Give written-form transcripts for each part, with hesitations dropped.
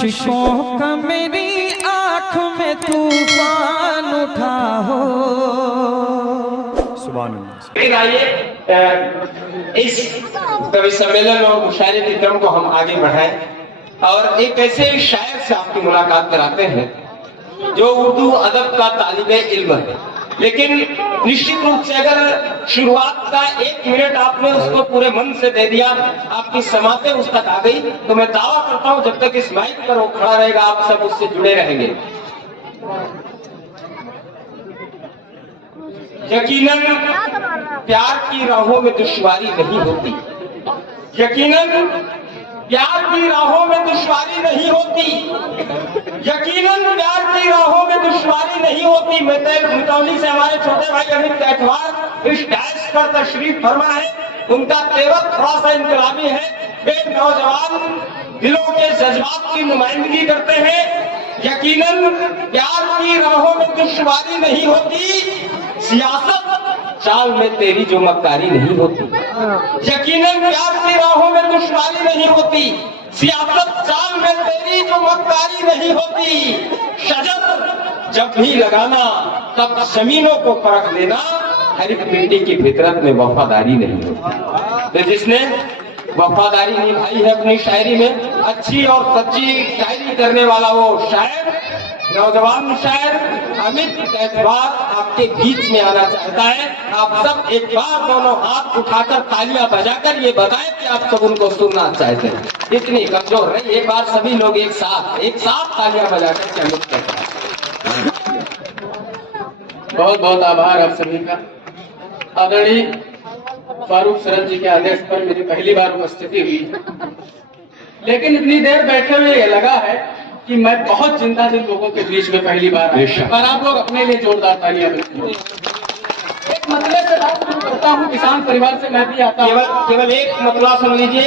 अश्कों का मेरी आँख में तूफान उठा हो। सुभान अल्लाह। आइए इस कवि सम्मेलन और मुशायरे के क्रम को हम आगे बढ़ाएं और एक ऐसे शायर से आपकी मुलाकात कराते हैं जो उर्दू अदब का तालिबे इल्म है, लेकिन निश्चित रूप से अगर शुरुआत का 1 मिनट आपने उसको पूरे मन से दे दिया, आपकी समातें उस तक आ गई, तो मैं दावा करता हूं जब तक इस माइक पर वो खड़ा रहेगा आप सब उससे जुड़े रहेंगे। यकीनन प्यार की राहों में दुश्वारी नहीं होती, यकीनन प्यार की राहों में दुश्वारी नहीं होती, यकीनन प्यार की राहों में दुश्वारी नहीं होती। मुतौली से हमारे छोटे भाई अमित कैटवार इस डैश पर तशरीफ फरमा है, उनका तेवर थोड़ा सा इनकलाबी है। वे नौजवान दिलों के जज्बात की नुमाइंदगी करते हैं। यकीनन प्यार की राहों में दुश्वारी नहीं होती, सियासत चाल में तेरी जो मक्कारी नहीं होती। यकीनन प्यार की राहों में दुश्वारी नहीं होती, सियासत चाल में तेरी जो मक्कारी नहीं होती। शजर जब भी लगाना तब जमीनों को परख लेना, हर एक बेटी की फितरत में वफादारी नहीं होती। तो जिसने वफादारी निभाई है अपनी शायरी में, अच्छी और सच्ची शायरी करने वाला वो शायर, नौजवान शायर अमित कैटवार आपके बीच में आना चाहता है। आप सब एक बार दोनों हाथ उठाकर तालियां बजाकर ये बताएं कि आप सब उनको सुनना चाहते हैं। इतनी कमजोर नहीं, एक बार सभी लोग एक साथ तालियां बजाकर अमित कैटवार। बहुत बहुत आभार आप सभी का। आदरणीय फारूक सरद जी के आदेश पर मेरी पहली बार उपस्थिति हुई, लेकिन इतनी देर बैठे हुए ये लगा है कि मैं बहुत जिंदा दिल लोगों के बीच में पहली बार आया, और आप लोग अपने लिए जोरदार तालियां बजाइए। एक मतले से बात शुरू करता हूँ, किसान परिवार से मैं भी आता हूँ। केवल एक मतला सुन लीजिए,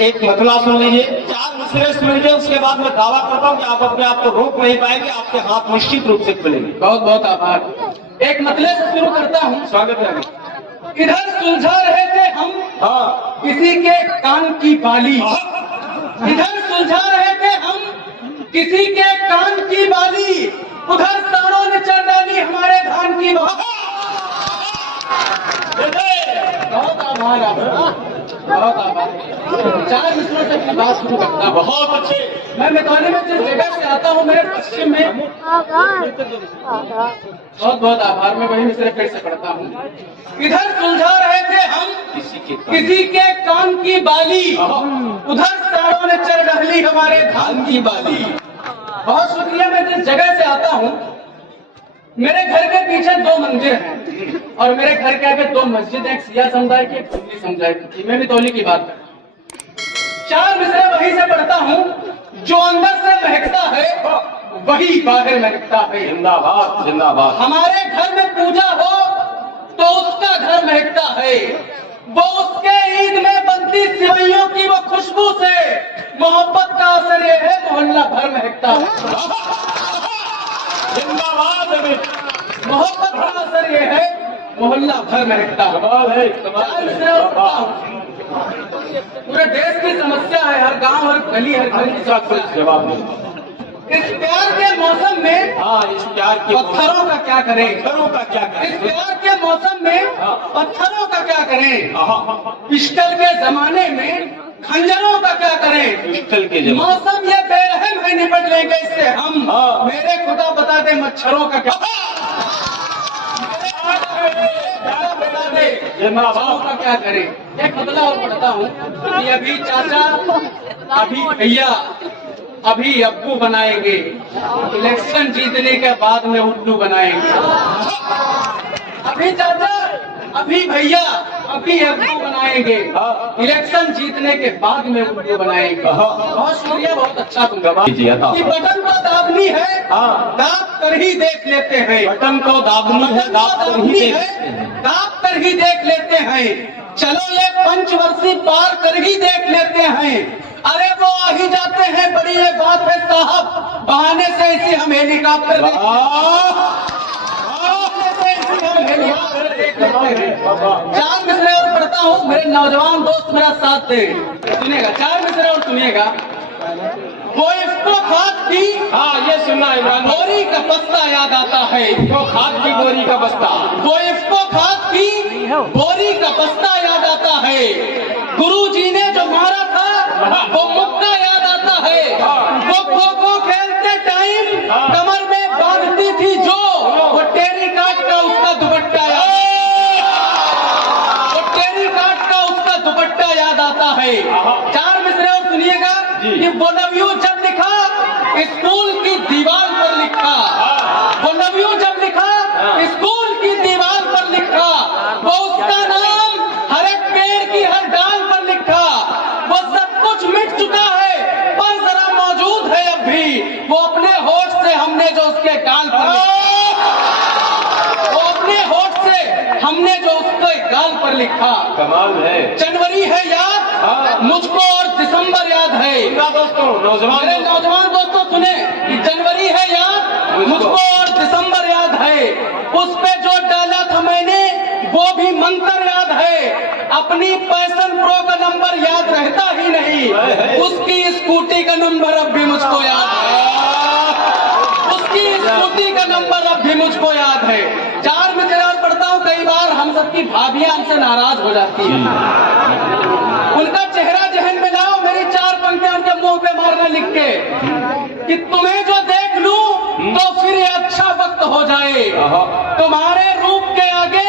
एक मतला सुन लीजिए, 4 मिसरे सुन लीजिए, उसके बाद मैं दावा करता हूँ कि आप अपने आप को रोक नहीं पाएंगे, आपके हाथ निश्चित रूप से खुलेंगे। बहुत बहुत आभार। एक मतले से शुरू करता हूँ। स्वागत है। इधर सुलझा रहे थे हम किसी के कान की बाली, इधर सुलझा रहे थे हम किसी के कान की बाली, उधर सांडों ने चढ़ डाली हमारे धान की बहुत आभार आपका, बहुत आभार। 4 मिसरों से अपनी बात शुरू करता हूं। बहुत अच्छे। मैं मितौली में जिस जगह से आता हूँ मेरे पश्चिम में, बहुत बहुत आभार। मैं वही मिसरे फिर से पढ़ता हूँ। इधर सुलझा रहे थे हम किसी के कान की बाली, उधर सांडों ने चढ़ डाली हमारे धान की बाली। बहुत शुक्रिया। मैं जिस जगह से आता हूँ मेरे घर के पीछे 2 मंदिर हैं और मेरे घर के आगे 2 मस्जिद है, एक सिया समुदाय की, एक सुन्नी समुदाय की। मैं मितौली की बात कर 4 मिसरे वहीं से पढ़ता हूँ। जो अंदर से महकता है वही बाहर महकता है। जिंदाबाद जिंदाबाद। हमारे घर में पूजा हो तो उसका घर महकता है, वो उसके ईद में बनती सिवैयों की वो खुशबू से मोहब्बत का असर ये है, मोहल्ला भर महकता है। जिंदाबाद। मोहब्बत का असर ये है, मोहल्ला भर महकता है। पूरे देश की समस्या है, हर गांव हर गली हर घर की साथ जवाब नहीं। इस प्यार के मौसम में इस प्यार के पत्थरों का क्या करें, पत्थरों का क्या करें, इस प्यार के मौसम में पत्थरों का क्या करें, पिस्टल के जमाने में खंजरों का क्या करें। पिस्टल के मौसम ये बेरहम है, निपट लेंगे इससे हम। मेरे खुदा बता दे मच्छरों का क्या, बता दे जिंदाबाद का क्या करें। एक बदला और पढ़ता हूँ कि अभी चाचा अभी भैया अभी अब्बू बनाएंगे, इलेक्शन जीतने के बाद में उल्लू बनाएंगे। अभी चाचा अभी भैया अभी अब्बू बनाएंगे, इलेक्शन जीतने के बाद में उल्लू बनाएंगे। बहुत शुक्रिया, बहुत अच्छा तुमका। कि बटन को दाबनी है, दाब कर ही देख लेते हैं। बटन को दाबनी है, दाब कर ही देख लेते हैं। चलो ये पंचवर्षीय पार कर ही देख लेते हैं। अरे वो आ ही जाते हैं, बड़ी ये बात है साहब, बहाने से इसी हम हेलीकॉप्टर चार मिसरे और पढ़ता हूँ, मेरे नौजवान दोस्त मेरा साथ दे। सुनिएगा 4 मिसरे और सुनिएगा। वो इसको खाद की हाँ ये सुनना इमरान भाई। बोरी का बस्ता याद आता है। तो खाद की बोरी का बस्ता। वो इसको खाद की बोरी का बस्ता याद आता है। गुरुजी ने जो मारा था वो मुक्का याद आता है। वो खो खेलते टाइम कमर में बांधती थी जो, वो टेरी काट का उसका दुपट्टा याद, वो टेरी काट का उसका दुपट्टा याद आता है। चार मिसरे और सुनिएगा कि वो लव यू जब लिखा स्कूल की दीवार पर लिखा, वो लव यू जब लिखा स्कूल की दीवार पर लिखा, वो उसका नाम हर एक पेड़ की हर डाल पर लिखा। वो सब कुछ मिट चुका है पर जरा मौजूद है अब भी, वो अपने होठ से हमने जो उसके गाल पर लिखा, वो अपने होठ से हमने जो उसके गाल पर लिखा। कमाल है। जनवरी है याद मुझको और दिसंबर याद है। दोस्तों नौजवान मेरे नौजवान दोस्तों सुने कि जनवरी है याद मुझको और दिसंबर याद है। उस पे जो डाला था मैंने वो भी मंत्र याद है। अपनी पैशन प्रो का नंबर याद रहता ही नहीं, उसकी स्कूटी का नंबर अब भी मुझको याद है। उसकी स्कूटी का नंबर अब भी मुझको याद है। चार में तेरा पढ़ता हूँ, कई बार हम सबकी भाभियां हमसे नाराज हो जाती है। उनका चेहरा जहन में लाओ, मेरी चार पंक्तियां उनके मुंह पे मारना लिख के कि तुम्हें जो देख लूं तो फिर ये अच्छा वक्त हो जाए, तुम्हारे रूप के आगे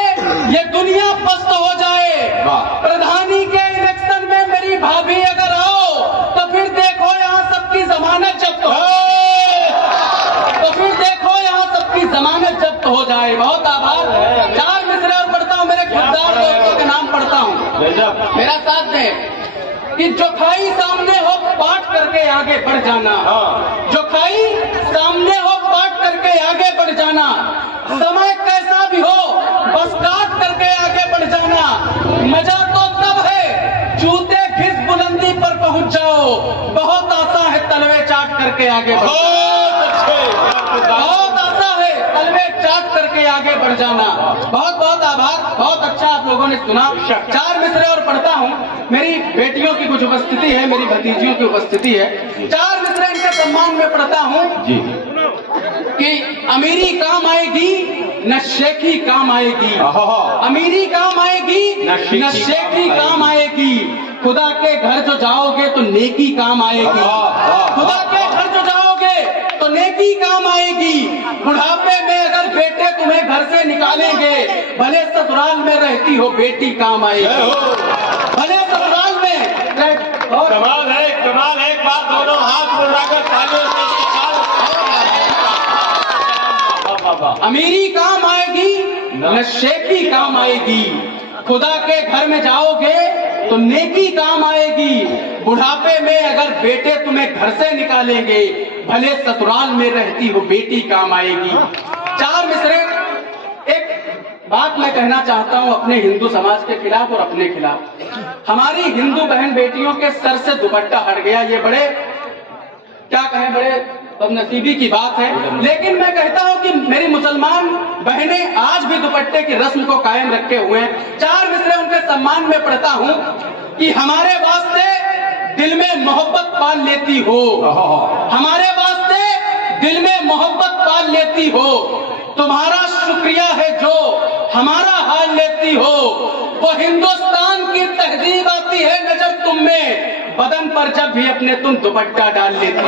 ये दुनिया पस्त हो जाए। प्रधानी के इलेक्शन में मेरी भाभी अगर आओ तो फिर देखो यहाँ सबकी जमानत जब्त हो, तो फिर देखो यहाँ सबकी जमानत जब्त हो जाए। बहुत आभार। चार मिसरे और पढ़ता हूँ, मेरे खुददार दोस्तों के नाम पढ़ता हूँ, मेरा साथ दे। कि जो खाई सामने हो पाट करके आगे बढ़ जाना, जो खाई सामने हो पाट करके आगे बढ़ जाना, समय कैसा भी हो बस काट करके आगे बढ़ जाना। मजा तो तब है जूते घिस बुलंदी पर पहुंच जाओ, बहुत आसा है तलवे चाट करके आगे बढ़, बहुत आसा है तलवे चाट करके आगे बढ़ जाना। बहुत बहुत आभार। बहुत अच्छा आप लोगों ने सुना। चार मिसरे और पढ़ता हूँ, मेरी बेटियों की कुछ उपस्थिति है, मेरी भतीजियों की उपस्थिति है। चार मिसरे इनके सम्मान में पढ़ता हूँ कि अमीरी काम आएगी न शेखी काम आएगी, अमीरी काम आएगी न शेखी काम आएगी। खुदा के घर जो जाओगे तो नेकी काम आएगी, खुदा के घर जो जाओगे तो नेकी काम आएगी। बुढ़ापे में अगर बेटे तुम्हें घर से निकालेंगे, भले ससुराल में रहती हो बेटी काम आएगी, भले ससुराल में कमाल है, कमाल है। एक बात दोनों हाथ मिलाकर तालियों से अमीरी काम आएगी न शेखी काम आएगी। खुदा के घर में जाओगे तो नेकी काम आएगी। बुढ़ापे में अगर बेटे तुम्हें घर से निकालेंगे, भले ससुराल में रहती हो बेटी काम आएगी। चार मिसरे। एक बात मैं कहना चाहता हूं अपने हिंदू समाज के खिलाफ और अपने खिलाफ। हमारी हिंदू बहन बेटियों के सर से दुपट्टा हट गया, ये बड़े क्या कहें, बड़े बदनसीबी की बात है। लेकिन मैं कहता हूं कि मेरी मुसलमान बहनें आज भी दुपट्टे की रस्म को कायम रखे हुए हैं। चार मिसरे उनके सम्मान में पढ़ता हूं कि हमारे वास्ते दिल में मोहब्बत पाल लेती हो, हमारे वास्ते दिल में मोहब्बत पाल लेती हो। तुम्हारा शुक्रिया है जो हमारा हाल लेती हो। वो हिंदुस्तान की तहजीब आती है नजर तुम में, बदन पर जब भी अपने तुम दुपट्टा डाल लेती हो।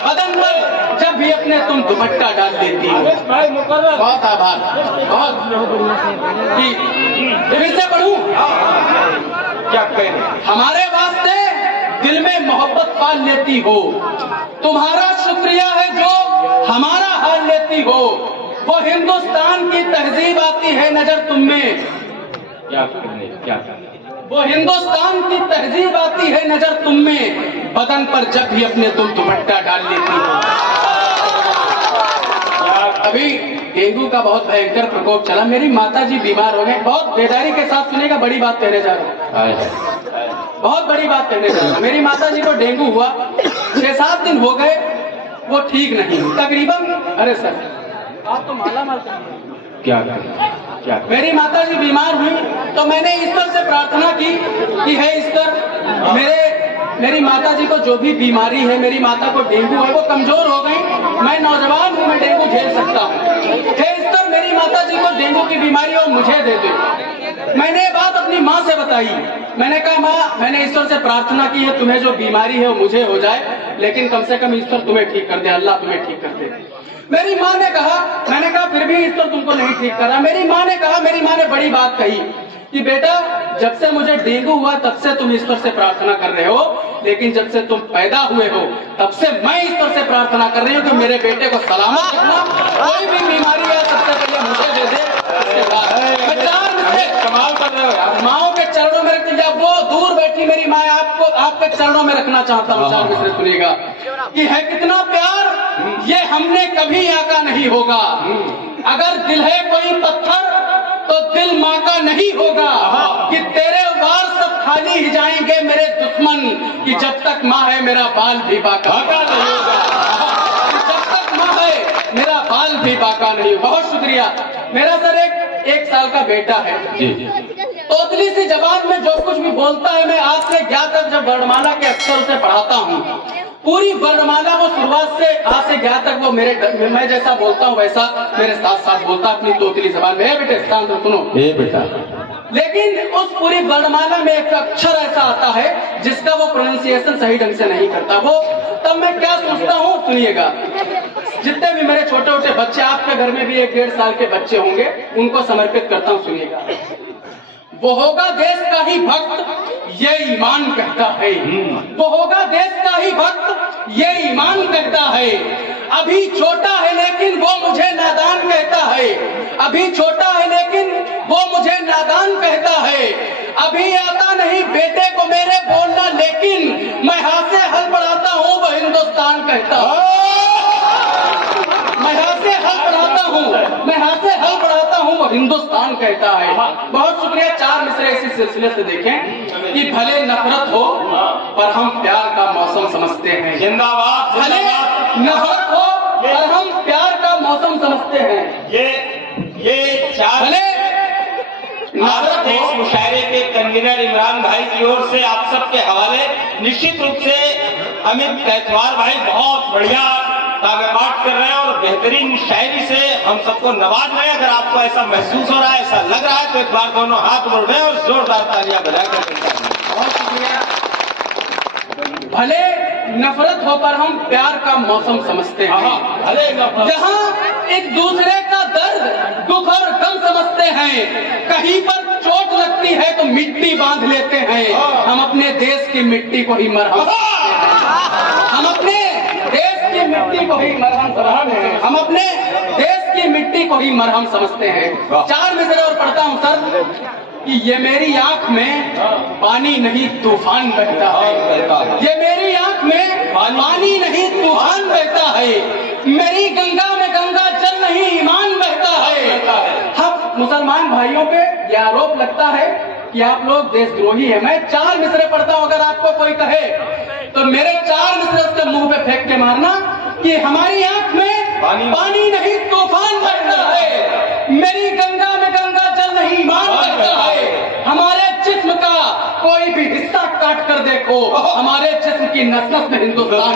बदन पर जब भी अपने तुम दुपट्टा डाल लेती हो। बहुत आभार। बहुत फिर से पढ़ूं क्या कहें, हमारे वास्ते दिल में मोहब्बत पाल लेती हो। तुम्हारा शुक्रिया है जो हमारा हाल लेती हो। वो हिंदुस्तान की तहजीब आती है नजर तुम में, क्या करने, क्या करने। वो हिंदुस्तान की तहजीब आती है नजर तुम में, बदन पर जब भी अपने तुम दुपट्टा डाल लेती हो। अभी डेंगू का बहुत भयंकर प्रकोप चला, मेरी माताजी बीमार हो गए। बहुत बेदारी के साथ सुनेगा, बड़ी बात कहने जा रहा हूँ, बहुत बड़ी बात कहने जा रहा हूँ। मेरी माताजी को डेंगू हुआ, 6-7 दिन हो गए, वो ठीक नहीं तकरीबन। अरे सर आप तो माला माल क्या क्या मेरी माताजी बीमार हुई तो मैंने ईश्वर से प्रार्थना की कि हे ईश्वर मेरी माता जी को जो भी बीमारी है, मेरी माता को डेंगू है, वो कमजोर हो गई। मैं नौजवान हूँ, मैं डेंगू झेल सकता हूँ। हे ईश्वर, मेरी माता जी को डेंगू की बीमारी और मुझे दे दे। मैंने ये बात अपनी माँ से बताई। मैंने कहा माँ, मैंने ईश्वर से प्रार्थना की है तुम्हें जो बीमारी है वो मुझे हो जाए, लेकिन कम से कम ईश्वर तुम्हें ठीक कर दे, अल्लाह तुम्हें ठीक कर दे। मेरी माँ ने कहा, मैंने कहा फिर भी ईश्वर तुमको नहीं ठीक कर रहा। मेरी माँ ने कहा, मेरी माँ ने बड़ी बात कही कि बेटा, जब से मुझे डेंगू हुआ तब से तुम ईश्वर से प्रार्थना कर रहे हो, लेकिन जब से तुम पैदा हुए हो तब से मैं ईश्वर से प्रार्थना कर रही हूँ कि मेरे बेटे को सलामत रखना, कोई भी बीमारी है सबसे पहले मुझे दे दे। कमाल कर रहे हो यार। माओ के चरणों में रखती, जब वो दूर बैठी मेरी माँ, आपको आपके चरणों में रखना चाहता हूँ। चार मिसरे सुनिएगा कि है कितना प्यार ये हमने कभी आका नहीं होगा। अगर दिल है कोई पत्थर तो दिल माँ का नहीं होगा, कि तेरे वार सब खाली ही जाएंगे मेरे दुश्मन, कि जब तक माँ है मेरा बाल भी बाका नहीं होगा। जब तक माँ है मेरा बाल भी बाका नहीं होगा। बहुत शुक्रिया। मेरा सर एक साल का बेटा है, तोतली सी जबान में जो कुछ भी बोलता है, मैं आज से ज्ञा तक जब वर्णमाला के अक्षर से पढ़ाता हूँ, पूरी वर्णमाला वो शुरुआत से आज से ज्ञा तक वो मैं जैसा बोलता हूँ वैसा मेरे साथ साथ बोलता अपनी तोतली जबान में। बेटे स्थान तो सुनो बेटा। लेकिन उस पूरी वर्णमाला में एक अक्षर ऐसा आता है जिसका वो प्रोनाउंसिएशन सही ढंग से नहीं करता। वो तब मैं क्या सोचता हूँ, सुनिएगा। जितने भी मेरे छोटे छोटे बच्चे, आपके घर में भी 1-1.5 साल के बच्चे होंगे, उनको समर्पित करता हूँ, सुनिएगा। वो होगा देश का ही भक्त ये ईमान कहता है, वो होगा देश का ही भक्त ये ईमान कहता है। अभी छोटा है लेकिन वो मुझे नादान कहता है, अभी छोटा है लेकिन वो मुझे नादान कहता है। अभी आता नहीं बेटे को मेरे बोलना, लेकिन मैं हाथ से हल बढ़ाता हूँ वो हिंदुस्तान कहता है। मैं हाथ से हल बढ़ाता हूँ, मैं हाथ से हल बढ़ाता हूँ वो हिंदुस्तान कहता है। बहुत शुक्रिया। 4 मिसरे इसी सिलसिले से देखें कि भले नफरत हो पर हम प्यार का मौसम समझते हैं। जिंदाबाद। भले नफरत हो पर हम प्यार का मौसम समझते हैं। ये 4 भले भारत देश मुशायरे के कन्वीनर इमरान भाई की ओर से आप सबके हवाले निश्चित रूप से अमित कैथवार भाई बहुत बढ़िया तागेबात कर रहे हैं और बेहतरीन शायरी से हम सबको नवाज रहे हैं। अगर आपको ऐसा महसूस हो रहा है, ऐसा लग रहा है, तो एक बार दोनों हाथ जोड़ें और जोरदार तालियां बजाकर। बहुत शुक्रिया। भले नफरत हो पर हम प्यार का मौसम समझते हैं। भले जहाँ एक दूसरे का दर्द, दुख और गम समझते हैं। कहीं पर चोट लगती है तो मिट्टी बांध लेते हैं। हम अपने देश की मिट्टी को ही मरहम, हम अपने देश की मिट्टी को ही मरहम समझते हैं। हम अपने देश की मिट्टी को ही मरहम समझते हैं। 4 मिसरे और पढ़ता हूँ सर कि ये मेरी आंख में पानी नहीं तूफान बहता है, ये मेरी आंख में पानी नहीं तूफान बहता है। मेरी गंगा में गंगा जल नहीं ईमान बहता है। हम मुसलमान भाइयों पे ये आरोप लगता है कि आप लोग देशद्रोही है। मैं 4 मिसरे पढ़ता हूँ, अगर आपको कोई कहे तो मेरे 4 मिसरे उसके मुंह पे फेंक के मारना कि हमारी आंख में पानी नहीं तूफान बहता है। मेरी गंगा में गंगा जल नहीं ईमान बहता है। हमारे जिस्म का कोई भी हिस्सा काट कर देखो, हमारे जिस्म की नस नस में हिंदुस्तान